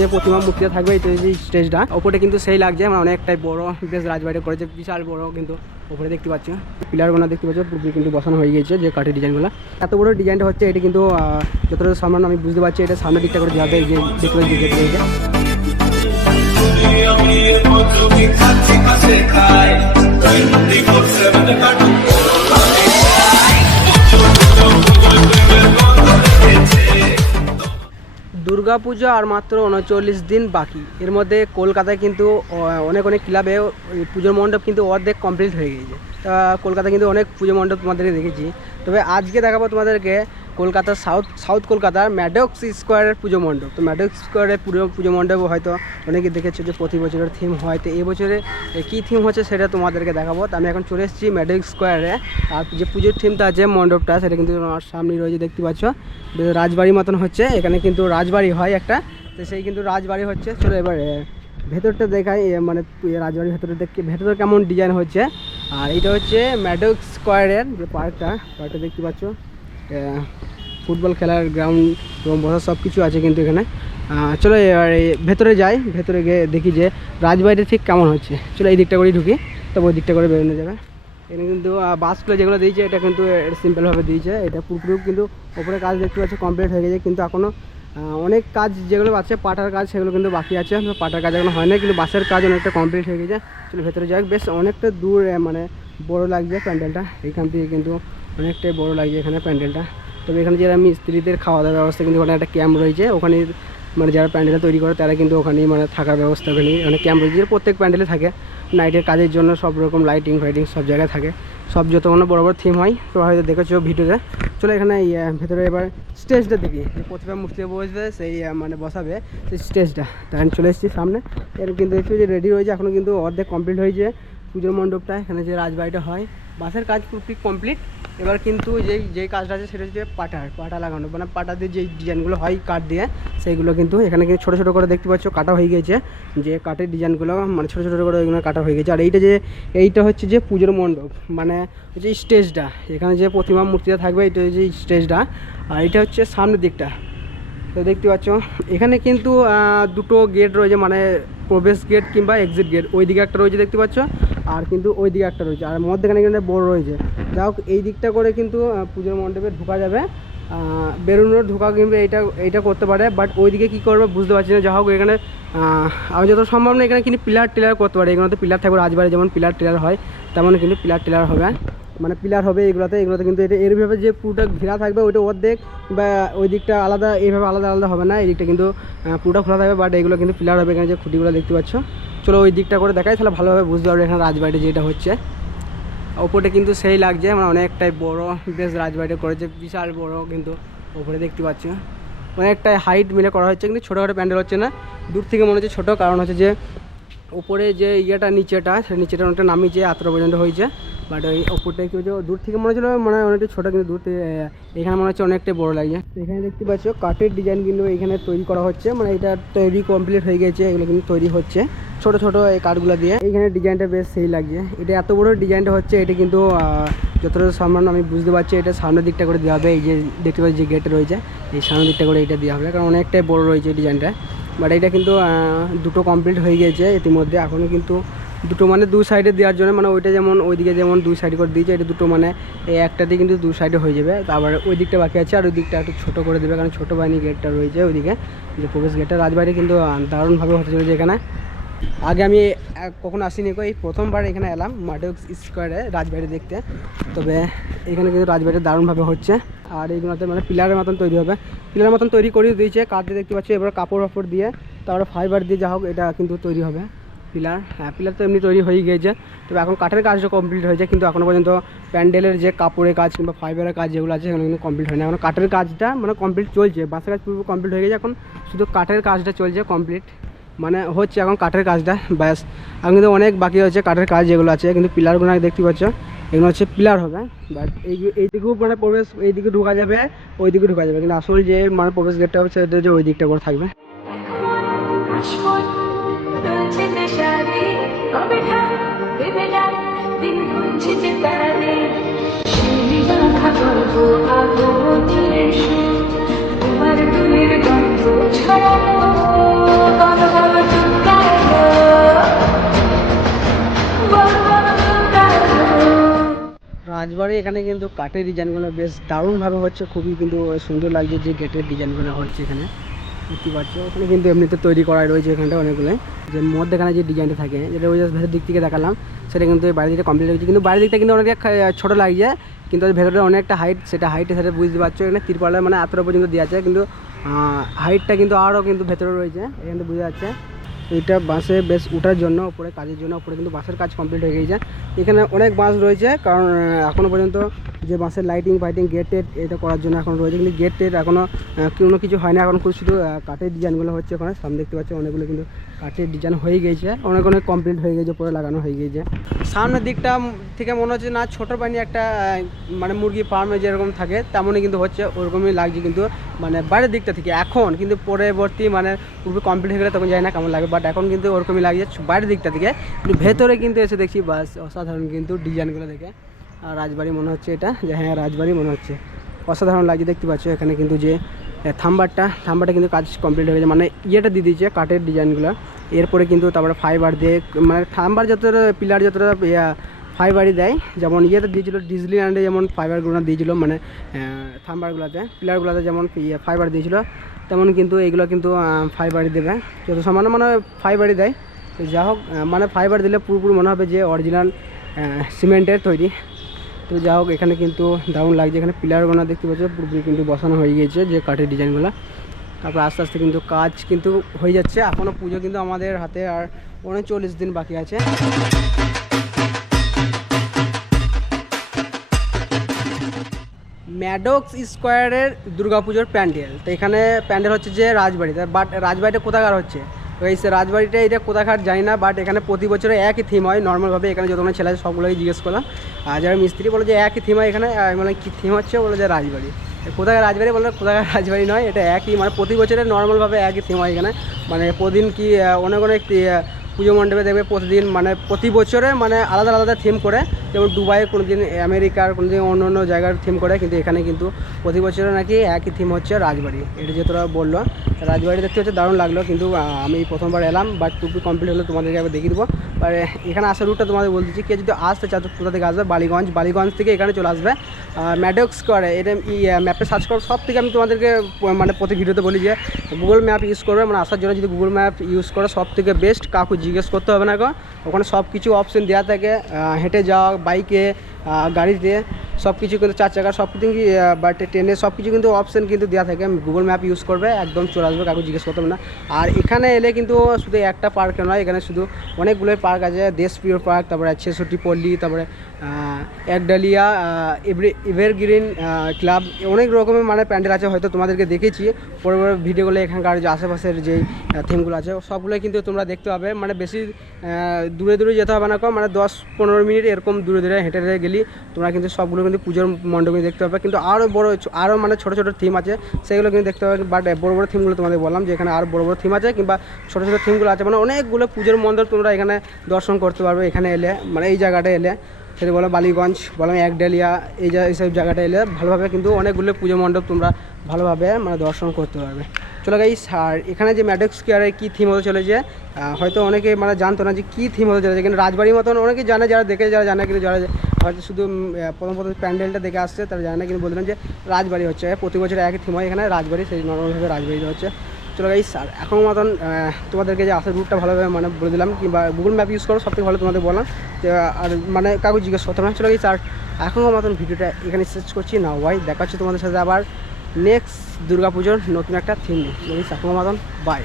যে প্রতিমা মূর্তিটা থাকবে এটা যে স্টেজটা ওপরে কিন্তু সেই লাগছে, মানে অনেকটাই বড়, বেশ রাজবাড়ি করেছে, বিশাল বড়। কিন্তু ওপরে দেখতে পাচ্ছ পিলারগুলো দেখতে পাচ্ছ পুরোপুরি কিন্তু বসানো হয়ে গিয়েছে, যে কাঠের ডিজাইনগুলো এত বড় ডিজাইনটা হচ্ছে। এটা কিন্তু যতটা সামনে আমি বুঝতে পারছি এটা সামনের দিকটা করে যাবে, এই যে দেখতে দুর্গা পুজো আর মাত্র 39 দিন বাকি। এর মধ্যে কলকাতায় কিন্তু অনেক ক্লাবে পুজোর মণ্ডপ কিন্তু অর্ধেক কমপ্লিট হয়ে গিয়েছে। তা কলকাতায় কিন্তু অনেক পুজো মণ্ডপ তোমাদেরকে দেখেছি, তবে আজকে দেখাবো তোমাদেরকে কলকাতার সাউথ কলকাতার ম্যাডক্স স্কোয়ারের পুজো মণ্ডপ। তো ম্যাডক্স স্কোয়ারের পুজো মণ্ডপ হয়তো অনেকে দেখেছো যে প্রতি বছরের থিম হয়, তো এবছরে কী থিম হচ্ছে সেটা তোমাদেরকে দেখাবো। তো আমি এখন চলে এসেছি ম্যাডক্স স্কোয়ারে। আর যে পুজোর থিমটা আছে মণ্ডপটা সেটা কিন্তু আমার সামনে রয়েছে, দেখতে পাচ্ছ রাজবাড়ির মতন হচ্ছে। এখানে কিন্তু রাজবাড়ি হয় একটা, তো সেই কিন্তু রাজবাড়ি হচ্ছে। চলো এবার ভেতরটা দেখাই, মানে রাজবাড়ির ভেতরে কেমন ডিজাইন হচ্ছে। আর এটা হচ্ছে ম্যাডক্স স্কোয়ারের যে পার্কটা দেখতে পাচ্ছ, ফুটবল খেলার গ্রাউন্ড এবং বসার সব কিছু আছে কিন্তু এখানে। চলো এবার ভেতরে যাই, ভেতরে গিয়ে দেখি যে রাজবাড়িটা ঠিক কেমন হচ্ছে। চলো এই দিকটা করেই ঢুকি, তবে ওই দিকটা করে বেরোনো যাবে। এখানে কিন্তু বাসগুলো যেগুলো দিয়েছে এটা কিন্তু সিম্পলভাবে দিয়েছে। এটা পুরোপুরি কিন্তু ওপরে কাজ দেখতে পাচ্ছি কমপ্লিট হয়ে গেছে, কিন্তু এখনও অনেক কাজ যেগুলো আছে পাটার কাজ সেগুলো কিন্তু বাকি আছে। পাটার কাজ এখনো হয় না, কিন্তু বাসের কাজ অনেকটা কমপ্লিট হয়ে গেছে। চলো ভেতরে যাই, বেশ অনেকটা দূর, মানে বড় লাগছে প্যান্ডেলটা। এইখান থেকে কিন্তু অনেকটাই বড় লাগছে এখানে প্যান্ডেলটা। তবে এখানে যারা মিস্ত্রিদের খাওয়া দাওয়ার ব্যবস্থা কিন্তু ওখানে একটা ক্যাম্প রয়েছে, ওখানে মানে যারা প্যান্ডেলটা তৈরি করে তারা কিন্তু ওখানেই মানে থাকার ব্যবস্থা, ওখানে ক্যাম্প রয়েছে, প্রত্যেক প্যান্ডেলে থাকে নাইটের কাজের জন্য। সব রকম লাইটিং ফাইটিং সব জায়গায় থাকে, সব যত কোনো বড় বড় থিম হয় তো হয়তো দেখেছো ভিডিওতে। চলো এখানে ভেতরে এবার স্টেজটা দেখি, যে প্রতিমা মূর্তি বসবে সেই মানে বসাবে সেই স্টেজটা। তাই চলে এসেছি সামনে। এর কিন্তু দেখছি যে রেডি রয়েছে, এখনও কিন্তু অর্ধেক কমপ্লিট হয়েছে পুজোর মণ্ডপটা। এখানে যে রাজবাড়িটা হয় বাসের কাজ পুরোপুরি কমপ্লিট। এবার কিন্তু যেই কাজটা আছে সেটা হচ্ছে পাটা লাগানো, মানে পাটা দিয়ে যেই ডিজাইনগুলো হয় কাঠ দিয়ে সেইগুলো কিন্তু এখানে কিন্তু ছোটো ছোটো করে দেখতে পাচ্ছ কাটা হয়ে গিয়েছে। যে কাঠের ডিজাইনগুলো মানে ছোটো ছোটো করে ওইগুলো কাটা হয়ে গেছে। আর এইটা হচ্ছে যে পুজোর মণ্ডপ, মানে হচ্ছে স্টেজটা, এখানে যে প্রতিমা মূর্তিটা থাকবে এটা হচ্ছে স্টেজটা। আর এটা হচ্ছে সামনের দিকটা, তো দেখতে পাচ্ছ এখানে কিন্তু দুটো গেট রয়েছে, মানে প্রবেশ গেট কিংবা এক্সিট গেট। ওই দিকে একটা রয়েছে দেখতে পাচ্ছ, আর কিন্তু ওই দিকে একটা রয়েছে, আর মধ্যেখানে কিন্তু বড় রয়েছে। যাই হোক এই দিকটা করে কিন্তু পুজোর মণ্ডপে ঢোকা যাবে, বেরোনোর ঢোকা কিন্তু এইটা করতে পারে। বাট ওই দিকে কী করবে বুঝতে পারছি না। যা হোক এখানে আমি যত সম্ভব না এখানে কিন্তু পিলার টিলার করতে পারে। এগুলোতে পিলার থাকবে, রাজবাড়ি যেমন পিলার টিলার হয় তেমন কিন্তু পিলার টিলার হবে, মানে পিলার হবে এগুলোতে কিন্তু এটা এরভাবে যে পুরোটা ঘেরা থাকবে ওইটা অর্ধেক, বা ওই দিকটা আলাদা, এইভাবে আলাদা আলাদা হবে না। এই দিকটা কিন্তু পুরোটা খোলা থাকবে, বাট এগুলো কিন্তু পিলার হবে। এখানে যে খুঁটিগুলো দেখতে পাচ্ছ, চলো ওই দিকটা করে দেখাই, তাহলে ভালোভাবে বুঝতে পারবে এখানে রাজবাড়িটা যেটা হচ্ছে। ওপরে কিন্তু সেই লাগছে, মানে অনেকটাই বড়, বেশ রাজবাড়িটা করেছে বিশাল বড়। কিন্তু ওপরে দেখতে পাচ্ছ অনেকটাই হাইট মিলে করা হচ্ছে, কিন্তু ছোটোখাটো প্যান্ডেল হচ্ছে না। দূর থেকে মনে হচ্ছে ছোটো, কারণ হচ্ছে যে উপরে যে নিচেটা সেই নিচেটা অনেকটা নামিয়েছে, এতটা পর্যন্ত হয়েছে। বাট ওই ওপরটা কি হচ্ছে দূর থেকে মনে হচ্ছিলো মানে অনেকটা ছোটো, কিন্তু দূর থেকে এখানে মনে হচ্ছে অনেকটাই বড়ো লাগছে। এখানে দেখতে পাচ্ছ কাঠের ডিজাইন কিন্তু এখানে তৈরি করা হচ্ছে, মানে এটা তৈরি কমপ্লিট হয়ে গেছে, এগুলো কিন্তু তৈরি হচ্ছে ছোটো ছোটো এই কাঠগুলো দিয়ে। এখানে ডিজাইনটা বেশ সেই লাগছে, এটা এত বড়ো ডিজাইনটা হচ্ছে। এটা কিন্তু যতটা সামনে আমি বুঝতে পারছি এটা সামনের দিকটা করে দেওয়া হবে। এই যে দেখতে পাচ্ছি যে গেট রয়েছে এই সামনের দিকটা করে এটা দেওয়া হবে, কারণ অনেকটাই বড়ো রয়েছে ডিজাইনটা। বাট এটা কিন্তু দুটো কমপ্লিট হয়ে গেছে ইতিমধ্যে, এখনও কিন্তু দুটো মানে দু সাইডে দেওয়ার জন্য, মানে ওইটা যেমন ওইদিকে যেমন দুই সাইড করে দিয়েছে, এটা দুটো মানে এই একটা দিয়ে কিন্তু দু সাইডে হয়ে যাবে। আবার ওই দিকটা বাকি আছে, আর ওই দিকটা একটু ছোটো করে দেবে, কারণ ছোটো বাহিনী গেটটা রয়েছে ওইদিকে যে প্রবেশ গেটটা। রাজবাড়ি কিন্তু দারুণভাবে হতে চলেছে এখানে। আগে আমি কখনো আসিনি, এই প্রথমবার এখানে এলাম ম্যাডক্স স্কোয়ারে রাজবাড়ি দেখতে। তবে এখানে কিন্তু রাজবাড়ি দারুণভাবে হচ্ছে। আর এইগুলোতে মানে পিলারের মতন তৈরি হবে, পিলারের মতন তৈরি করে দিয়েছে কাঠ দিয়ে দেখতে পাচ্ছি। এবার কাপড় ওপর দিয়ে তারপরে ফাইবার দিয়ে যা হোক এটা কিন্তু তৈরি হবে পিলার। হ্যাঁ পিলার তো এমনি তৈরি হয়ে গিয়েছে, তবে এখন কাঠের কাজটা কমপ্লিট হয়েছে, কিন্তু এখনও পর্যন্ত প্যান্ডেলের যে কাপড়ের কাজ কিংবা ফাইবারের কাজ যেগুলো আছে সেগুলো কিন্তু কমপ্লিট হয়নি। এখন কাঠের কাজটা মানে কমপ্লিট চলছে, বাসের কাজ পুরো কমপ্লিট হয়ে গেছে, এখন শুধু কাঠের কাজটা চলছে কমপ্লিট, মানে হচ্ছে এখন কাঠের কাজটা ব্যাস। এখন কিন্তু অনেক বাকি হচ্ছে কাঠের কাজ যেগুলো আছে, কিন্তু পিলারগুলো দেখতে পাচ্ছ এগুলো হচ্ছে পিলার হবে। বাট এইদিকেও মানে প্রবেশ, এইদিকে ঢোকা যাবে ওই দিকে ঢোকা যাবে, কিন্তু আসল যে মানে প্রবেশ গেটটা হচ্ছে সেটা যে ওই দিকটা করে থাকবে। রাজবাড়ি এখানে কিন্তু কাঠের ডিজাইনগুলো বেশ দারুণভাবে হচ্ছে, খুবই কিন্তু সুন্দর লাগছে যে গেটের ডিজাইনগুলো হচ্ছে এখানে দেখতে পাচ্ছ। ওখানে কিন্তু এমনিতে তৈরি করাই রয়েছে এখানটা অনেকগুলো, যে মধ্যেখানে যে ডিজাইনটা থাকে যেটা ওই ভেতর দিক থেকে দেখালাম সেটা কিন্তু বাইরের দিকটা কমপ্লিট হয়েছে, কিন্তু বাইরের দিকটা কিন্তু অনেকটা ছোটো লাগছে, কিন্তু ভেতরে অনেকটা হাইট, সেটা হাইটে সেটা বুঝতে পারছো। এখানে তিরপালের মানে এতটা পর্যন্ত দেওয়া আছে, কিন্তু হাইটটা কিন্তু আরও কিন্তু ভেতরে রয়েছে, এখানে বোঝা যাচ্ছে। এইটা বাসে বেশ ওঠার জন্য উপরে কাজের জন্য উপরে কিন্তু বাসের কাজ কমপ্লিট হয়ে গেছে। এখানে অনেক বাস রয়েছে, কারণ এখনও পর্যন্ত যে বাসের লাইটিং ফাইটিং গেট টেট এটা করার জন্য এখন রয়েছে, কিন্তু গেট টেট এখনও কোনো কিছু হয় না, এখন শুধু কাঠের ডিজাইনগুলো হচ্ছে। ওখানে সামনে দেখতে পাচ্ছি অনেকগুলো কিন্তু কাঠের ডিজাইন হয়ে গেছে, অনেক কমপ্লিট হয়ে গেছে, পরে লাগানো হয়ে গেছে। সামনের দিকটা থেকে মনে হচ্ছে না ছোটো পানি একটা মানে মুরগি ফার্মে যেরকম থাকে তেমনই কিন্তু হচ্ছে, ওরকমই লাগছে কিন্তু মানে বাইরের দিকটা থেকে। এখন কিন্তু পরবর্তী মানে পুরো কমপ্লিট হয়ে গেলে তখন যায় না কেমন লাগে, বাট এখন কিন্তু ওরকমই লাগছে বাইরের দিকটা থেকে। কিন্তু ভেতরে কিন্তু এসে দেখছি বাস অসাধারণ কিন্তু ডিজাইনগুলো দেখে, আর রাজবাড়ি মনে হচ্ছে এটা, যে হ্যাঁ রাজবাড়ি মনে হচ্ছে, অসাধারণ লাগছে দেখতে পাচ্ছ। এখানে কিন্তু যে থাম্বারটা কিন্তু কাজ কমপ্লিট হয়ে গেছে, মানে ইয়েটা দিয়ে দিয়েছে কাঠের ডিজাইনগুলো। এরপরে কিন্তু তারপরে ফাইবার দিয়ে মানে থাম্বার যতটা পিলার যতটা ফাইবারই দেয়, যেমন ইয়েতে দিয়েছিলো ডিজনিল্যান্ডে যেমন ফাইবারগুলো দিয়েছিলো, মানে থাম্বারগুলোতে পিলারগুলোতে যেমন ফাইবার দিয়েছিলো, তেমন কিন্তু এইগুলো কিন্তু ফাইবারই দেবে, যত সমান মানে ফাইবারই দেয়। তো যা হোক মানে ফাইবার দিলে পুরোপুরি মনে হবে যে অরিজিনাল সিমেন্টের তৈরি। তো যা হোক এখানে কিন্তু দারুণ লাগছে, এখানে পিলারগুলো দেখতে পাচ্ছ পুরোপুরি কিন্তু বসানো হয়ে গিয়েছে যে কাঠের ডিজাইনগুলো। তারপর আস্তে আস্তে কিন্তু কাজ কিন্তু হয়ে যাচ্ছে, এখনও পুজো কিন্তু আমাদের হাতে আর 39 দিন বাকি আছে। ম্যাডক্স স্কোয়ারের দুর্গাপুজোর প্যান্ডেল, তো এখানে প্যান্ডেল হচ্ছে যে রাজবাড়িতে, বাট রাজবাড়িটা কোথাকার হচ্ছে ওই রাজবাড়িটা এটা কোথাকার জানি না, বাট এখানে প্রতি বছরে একই থিম হয় নর্মালভাবে। এখানে যতক্ষণ ছেলে আছে সবগুলোকে জিজ্ঞেস করলাম, আর যারা মিস্ত্রি বলে যে একই থিম হয় এখানে, মানে কী থিম হচ্ছে বলে যে রাজবাড়ি। কোথাকার রাজবাড়ি বললে কোথাকার রাজবাড়ি নয়, এটা একই মানে প্রতি বছরে নর্মালভাবে একই থিম হয় এখানে। মানে প্রতিদিন কি অনেক পুজো মণ্ডপে দেখবে প্রতিদিন মানে প্রতি বছরে মানে আলাদা আলাদা থিম করে, যেমন দুবাইয়ে কোনো দিন আমেরিকার কোনো দিন অন্য অন্য জায়গার থিম করে, কিন্তু এখানে কিন্তু প্রতি বছরে নাকি একই থিম হচ্ছে রাজবাড়ি। এটা যে তোরা বললো রাজবাড়ি দেখতে হচ্ছে দারুণ লাগলো, কিন্তু আমি প্রথমবার এলাম, বাট টুকু কমপ্লিট হলে তোমাদেরকে একবার দেখিয়ে দেবো। আর এখানে আসার রুটটা তোমাদের বলতেছি, কে যদি আসতে চাও কোথা থেকে আসবে, বালিগঞ্জ থেকে এখানে চলে আসবে ম্যাডক্স করে, এটা ম্যাপে সার্চ করো। সব থেকে আমি তোমাদেরকে মানে প্রতি ভিডিওতে বলি যে গুগল ম্যাপ ইউজ করবে, মানে আসার জন্য যদি গুগল ম্যাপ ইউজ করো সব থেকে বেস্ট, কাউকে জিজ্ঞেস করতে হবে না গো, ওখানে সব কিছু অপশন দেওয়া থাকে, হেঁটে যাওয়া, বাইকে, গাড়িতে, সব কিছু কিন্তু 4 চাকার সব কিছু বাট ট্রেনে সব কিছু কিন্তু অপশন কিন্তু দেওয়া থাকে। গুগল ম্যাপ ইউজ করবে একদম চলে আসবে, কাউকে জিজ্ঞেস করতে হবে না। আর এখানে এলে কিন্তু শুধু একটা পার্কে নয়, এখানে শুধু অনেকগুলোই পার্ক আছে, দেশপ্রিয় পার্ক, তারপরে 66 পল্লী, তারপরে একডালিয়া, এভারগ্রিন ক্লাব, অনেক রকমের মানে প্যান্ডেল আছে, হয়তো তোমাদেরকে দেখেছি পরে ভিডিওগুলো। এখানকার যে আশেপাশের যে থিমগুলো আছে সবগুলোই কিন্তু তোমরা দেখতে পাবে, মানে বেশি দূরে দূরে যেতে হবে না, মানে 10-15 মিনিট এরকম দূরে দূরে হেঁটে হেঁটে গেলেই তোমরা কিন্তু সবগুলো কিন্তু পুজোর মণ্ডপে দেখতে পাবে। কিন্তু আরও মানে ছোটো ছোটো থিম আছে সেগুলো কিন্তু দেখতে পাবে, বাট বড়ো বড়ো থিমগুলো তোমাদের বললাম যে এখানে আরও বড়ো বড়ো থিম আছে, কিংবা ছোটো ছোটো থিমগুলো আছে, মানে অনেকগুলো পুজোর মণ্ডপ তোমরা এখানে দর্শন করতে পারবে এখানে এলে, মানে এই জায়গাটা এলে। সেটা বলো বালিগঞ্জ, বলো একডালিয়া, এইসব জায়গাটা এলে ভালোভাবে কিন্তু অনেকগুলো পুজো মণ্ডপ তোমরা ভালোভাবে মানে দর্শন করতে পারবে। চলো গাইস, আর এখানে যে ম্যাডক্স স্কোয়ারের কী থিম হতে চলেছে হয়তো অনেকে মানে জানতো না যে কী থিম হতে চলেছে, কিন্তু রাজবাড়ির মতন অনেকে জানে, যারা দেখে যারা জানে, কিন্তু যারা হয়তো শুধু প্রথম প্যান্ডেলটা দেখে আসছে তারা জানে না, কিন্তু বললেন যে রাজবাড়ি হচ্ছে প্রতি বছর একই থিম হয় এখানে রাজবাড়ি, সেই নর্মালভাবে রাজবাড়িতে হচ্ছে। চলো গাইস, আর এখন মতন তোমাদেরকে যে আসার রুটটা ভালোভাবে মানে বলে দিলাম, কিংবা গুগল ম্যাপ ইউজ করো সবথেকে ভালো তোমাদের বললাম যে, আর মানে কাউকে জিজ্ঞেস করতে না। চলো গাইস, আর এখন মতন ভিডিওটা এখানে শেষ করছি না ভাই, দেখা হচ্ছে তোমাদের সাথে আবার নেক্সট দুর্গাপুজোর নতুন একটা থিম নিয়ে। এখন মতন বাই।